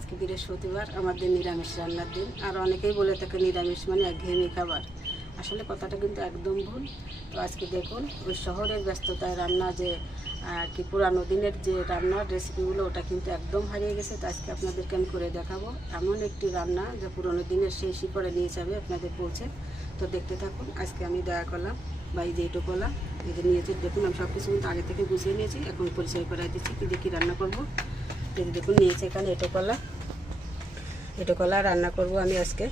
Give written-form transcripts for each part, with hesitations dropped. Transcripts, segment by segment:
আজকে বৃহস্পতিবার, আমাদের নিরামিষ রান্নার দিন। আর অনেকেই বলে থাকে নিরামিষ মানে একঘেয়েমি খাবার। আসলে কথাটা কিন্তু একদম ভুল। তো আজকে দেখুন, ওই শহরের ব্যস্ততায় রান্না যে কি পুরানো দিনের যে রান্নার রেসিপিগুলো, ওটা কিন্তু একদম হারিয়ে গেছে। তো আজকে আপনাদেরকে আমি করে দেখাবো এমন একটি রান্না যা পুরনো দিনের সেই শিকড়ে নিয়ে যাবে আপনাদের পৌঁছে। তো দেখতে থাকুন। আজকে আমি দয়া করলাম বা এই যে এটো কলা এই যে নিয়েছি, দেখুন আমি সব কিছু কিন্তু আগে থেকে গুছিয়ে নিয়েছি। এখন পরিচয় করাই দিচ্ছি কি দিয়ে কী রান্না করবো। এই যে দেখুন নিয়েছি এখানে এটো কলা রান্না করব আমি আজকে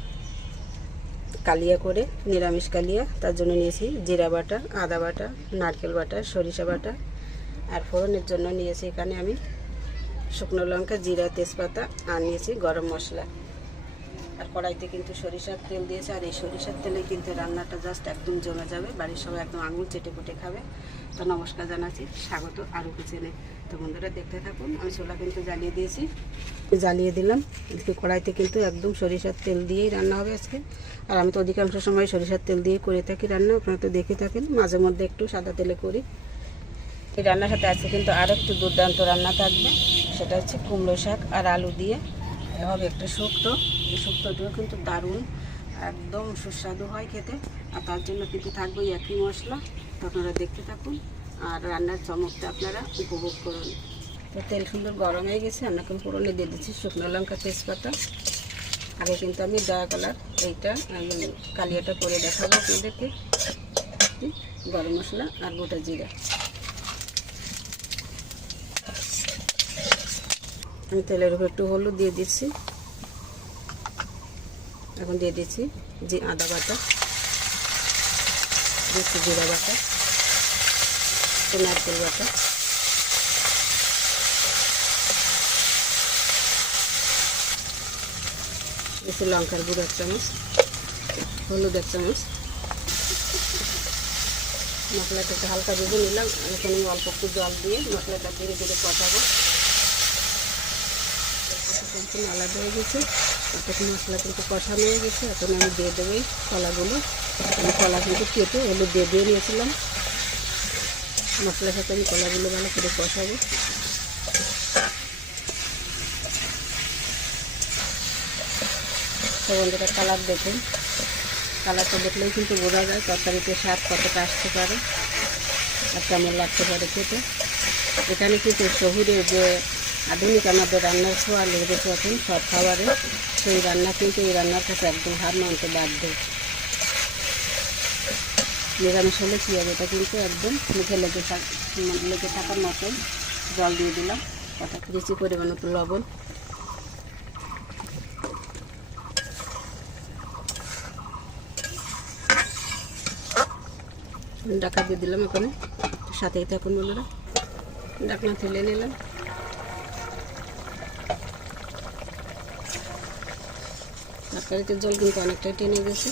কালিয়া করে, নিরামিষ কালিয়া। তার জন্য নিয়েছি জিরা বাটা, আদা বাটা, নারকেল বাটা, সরিষা বাটা। আর ফোড়নের জন্য নিয়েছি এখানে আমি শুকনো লঙ্কা, জিরা, তেজপাতা, আর নিয়েছি গরম মশলা। আর কড়াইতে কিন্তু সরিষার তেল দিয়েছে। আর এই সরিষার তেলে কিন্তু রান্নাটা জাস্ট একদম জমে যাবে, বাড়ির সবাই একদম আঙুল চেটে কুটে খাবে। তো নমস্কার জানাচ্ছি, স্বাগত আরও কিচেনে। তো বন্ধুরা দেখতে থাকুন। আমি চুলা কিন্তু জ্বালিয়ে দিয়েছি, জ্বালিয়ে দিলাম। আজকে কড়াইতে কিন্তু একদম সরিষার তেল দিয়েই রান্না হবে আজকে। আর আমি তো অধিকাংশ সময় সরিষার তেল দিয়ে করে থাকি রান্না, আপনারা তো দেখে থাকেন। মাঝে মধ্যে একটু সাদা তেলে করি। এই রান্নার সাথে আছে কিন্তু আরও একটু দুর্দান্ত রান্না থাকবে, সেটা হচ্ছে কুমড়ো শাক আর আলু দিয়ে হবে একটা শুক্তো। এই শুক্তোটিও কিন্তু দারুণ, একদম সুস্বাদু হয় খেতে। আর তার জন্য কিন্তু থাকবে একই মশলা। তো আপনারা দেখতে থাকুন আর রান্নার চমকটা আপনারা উপভোগ করুন। তো তেল সুন্দর গরম হয়ে গেছে। আমি এখন ফোড়নে দিয়ে দিচ্ছি শুকনো লঙ্কা, তেজপাতা। আগে কিন্তু আমি দয়া কালার এইটা কালিয়াটা করে দেখাবো আপনাদেরকে। গরম মশলা আর গোটা জিরা আমি তেলের উপর একটু হলুদ দিয়ে দিচ্ছি। এখন দিয়ে দিচ্ছি যে আদা বাটা, দিচ্ছি জিরা বাটা, নারকেল বাটা, দিচ্ছি লঙ্কার গুঁড়ো 1 চামচ, হলুদ 1 চামচ। মশলাটা একটু হালকা ভেজে নিলাম। এখন আমি অল্প একটু জল দিয়ে মশলাটা ধীরে ধীরে কষাবো। সম্পূর্ণ আলাদা হয়ে গেছে। এখন মশলা কিন্তু কষানো হয়ে গেছে। এখন আমি দিয়ে দেবো এই কলাগুলো। আমি কলা কিন্তু কেটে হলুদ দিয়ে নিয়েছিলাম। মশলার সাথে আমি কলাগুলো ভালো করে কষাবো। তো বন্ধুরা কালার দেখুন, কালারটা দেখলেই কিন্তু বোঝা যায় তরকারিতে স্বাদ কতটা আসতে পারে আর কেমন লাগতে পারে খেতে। এখানে কিন্তু শহুরে যে আধুনিক আমাদের রান্নার ছোঁয়া লেগেছে এখন সব খাবারে, সেই রান্না কিন্তু এই রান্নার কাছে একদম হার মানতে বাধ্য। নিরামিষ হলে কী হবে, এটা কিন্তু একদম মুখে লেগে থাকার মতন। জল দিয়ে দিলাম, কথা দিচ্ছি পরিমাণ মতো লবণ। ঢাকা দিয়ে দিলাম। এখানে সাথেই থাকুন বন্ধুরা, ঢাকনা তুলে নিলাম। তরকারিতে জল কিন্তু অনেকটাই টেনে গেছে।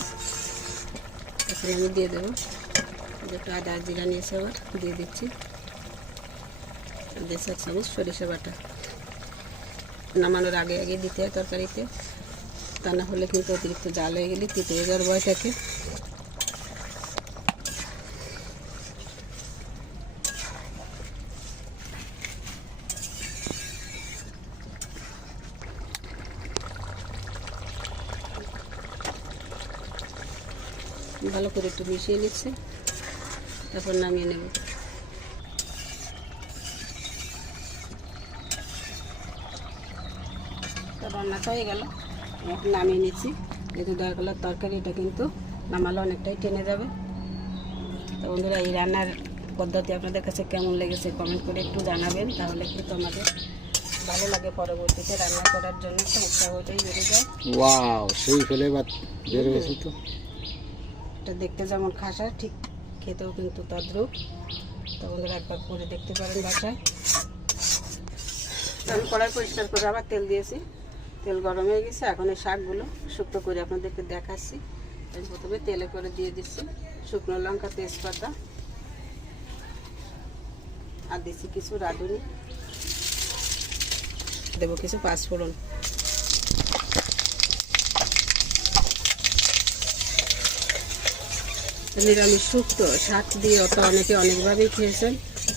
এখন আমি দিয়ে দেবো একটু আদা জিরা নিয়েছে, আবার দিয়ে দিচ্ছি। দিয়েছি 1 চামচ সরিষা বাটা। নামানোর আগে আগে দিতে হয় তরকারিতে, তা না হলে কিন্তু অতিরিক্ত জাল হয়ে গেলে তেতো হয়ে যাওয়ার ভয় থাকে। ভালো করে একটু মিশিয়ে নিচ্ছি, তারপর নামিয়ে নেব। তো রান্নাটা হয়ে গেল, এখন নামিয়ে নিচ্ছি। যেহেতু দয়া কলার তরকারি, এটা কিন্তু নামালে অনেকটাই টেনে যাবে। তো বন্ধুরা এই রান্নার পদ্ধতি আপনাদের কাছে কেমন লেগেছে কমেন্ট করে একটু জানাবেন, তাহলে কিন্তু আমাদের ভালো লাগে পরবর্তীতে রান্না করার জন্য একটা উৎসাহটাই বেড়ে যায়। ওয়াও, সেই ফ্লেভার বের হয়েছে তো। এটা দেখতে যেমন খাসা, ঠিক খেতেও কিন্তু তদ্রুপ। তো বন্ধুরা একবার করে দেখতে পারেন বাসায়। আমি কড়াই পরিষ্কার করে আবার তেল দিয়েছি, তেল গরম হয়ে গেছে। এখন এই শাকগুলো শুক্তো করে আপনাদেরকে দেখাচ্ছি। আমি প্রথমে তেলে করে দিয়ে দিচ্ছি শুকনো লঙ্কা, তেজপাতা, আর দিচ্ছি কিছু রাঁধুনি, দেবো কিছু পাঁচফোড়ন। নিরামিষ শুক্তো শাক দিয়ে অত অনেকে অনেকভাবেই খেয়েছেন,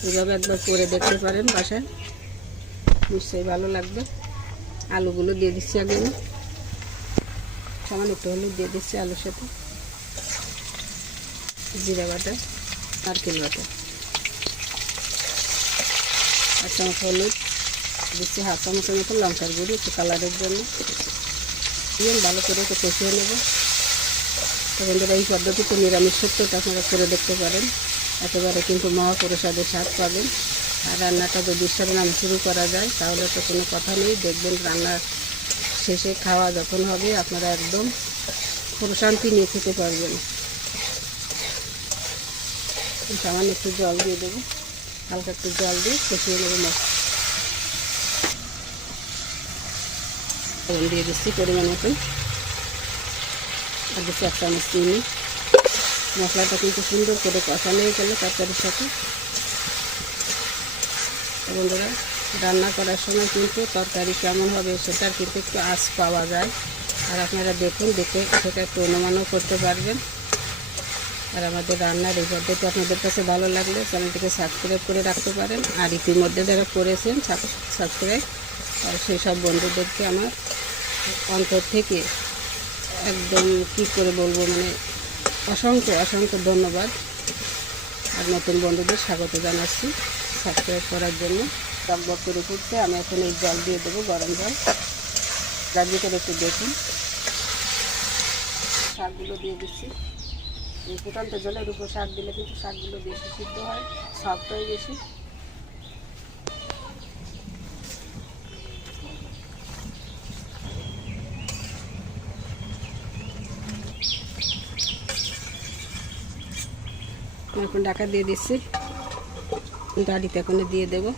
এইভাবে একবার করে দেখতে পারেন বাসায়, নিশ্চয়ই ভালো লাগবে। আলুগুলো দিয়ে দিচ্ছি আগে আমি, সামান্য একটু হলুদ দিয়ে দিচ্ছি আলুর সাথে, জিরা বাটা, নারকেল বাটা, 1 চামচ হলুদ দিচ্ছি, 1/2 চামচের মতো লঙ্কার গুঁড়ি একটু কালারের জন্য দিয়ে ভালো করে একটু কষিয়ে নেব। তো বন্ধুরা, এই পদ্ধতিতে নিরামিষ শুক্তোটা আপনারা করে দেখতে পারেন, একেবারে কিন্তু মহাপ্রসাদের স্বাদ পাবেন। আর রান্নাটা যদি ঈশ্বরের নামে শুরু করা যায় তাহলে তো কোনো কথা নেই, দেখবেন রান্নার শেষে খাওয়া যখন হবে আপনারা একদম প্রশান্তি নিয়ে খেতে পারবেন। সামান্য একটু জল দিয়ে দেবো, হালকা একটু জল দিয়ে কষিয়ে নেবো মশলা। দিয়ে দিচ্ছি পরিমাণ মতন, আর দিচ্ছি 1 চামচ চিনি। মশলাটা কিন্তু সুন্দর করে কষানো হয়ে গেলে তরকারির সাথে। বন্ধুরা, রান্না করার সময় কিন্তু তরকারি কেমন হবে সেটার কিন্তু একটু আঁচ পাওয়া যায়, আর আপনারা দেখুন, দেখে সেটা একটু অনুমানও করতে পারবেন। আর আমাদের রান্নার এই পদ্ধতি আপনাদের কাছে ভালো লাগলে চ্যানেলটিকে সাবস্ক্রাইব করে রাখতে পারেন। আর ইতিমধ্যে যারা করেছেন সাবস্ক্রাইব, আর সেই সব বন্ধুদেরকে আমার অন্তর থেকে একদম কী করে বলবো, মানে অসংখ্য অসংখ্য ধন্যবাদ। আর নতুন বন্ধুদের স্বাগত জানাচ্ছি সাবস্ক্রাইব করার জন্য। টকবক করে ফুটছে, আমি এখন এই জল দিয়ে দেবো, গরম জল। যার ভিতরে একটু দেখুন, শাকগুলো দিয়ে দিচ্ছি। এই ফুটন্ত জলের উপর শাক দিলে কিন্তু শাকগুলো বেশি সিদ্ধ হয়, সফট হয় বেশি। এখন ঢাকা দিয়ে দিচ্ছি, ডালিতে এখন দিয়ে দেবো।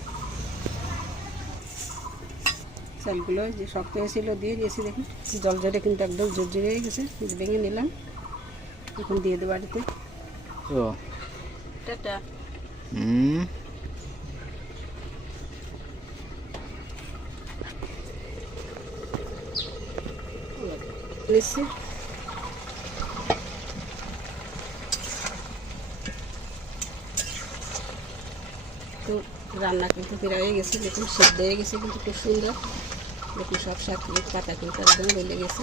চালগুলো যে শক্ত হয়েছিল দিয়ে দিয়েছি, দেখুন জল ঝরে কিন্তু একদম ঝরঝরে হয়ে গেছে, ভেঙে নিলাম। এখন দিয়ে দেবো বাড়িতে। টাটা। নিচ্ছি তো রান্না কিন্তু প্রায় হয়ে গেছে, দেখুন সিদ্ধ হয়ে গেছে কিন্তু খুব সুন্দর। দেখুন সব শাক পাতা কিন্তু একদম গলে গেছে,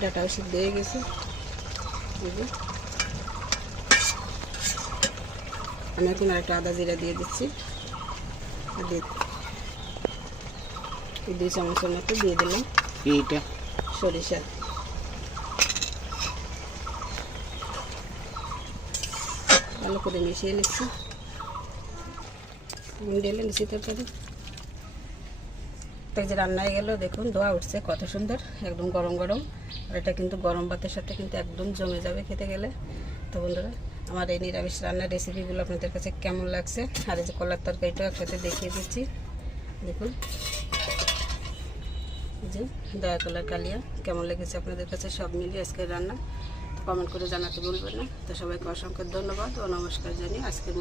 ডাটাও সিদ্ধ হয়ে গেছে। আমি এখন আরেকটা আদা জিরা দিয়ে দিচ্ছি, আর 2 চামচের মতো দিয়ে দিলাম এইটা সরিষা। ভালো করে মিশিয়ে নিচ্ছি, ঢেলে নিচ্ছি তরকারি। তাই যে রান্না হয়ে গেল, দেখুন ধোয়া উঠছে কত সুন্দর, একদম গরম গরম। আর এটা কিন্তু গরম ভাতের সাথে কিন্তু একদম জমে যাবে খেতে গেলে। তো বন্ধুরা, আমার এই নিরামিষ রান্নার রেসিপিগুলো আপনাদের কাছে কেমন লাগছে, আর এই যে কলার তরকারিটাও একসাথে দেখিয়ে দিচ্ছি। দেখুন যে দয়া কলার কালিয়া কেমন লেগেছে আপনাদের কাছে, সব মিলিয়ে আজকের রান্না। তো কমেন্ট করে জানাতে বলবেন না। তো সবাইকে অসংখ্য ধন্যবাদ ও নমস্কার জানিয়ে আজকের মতো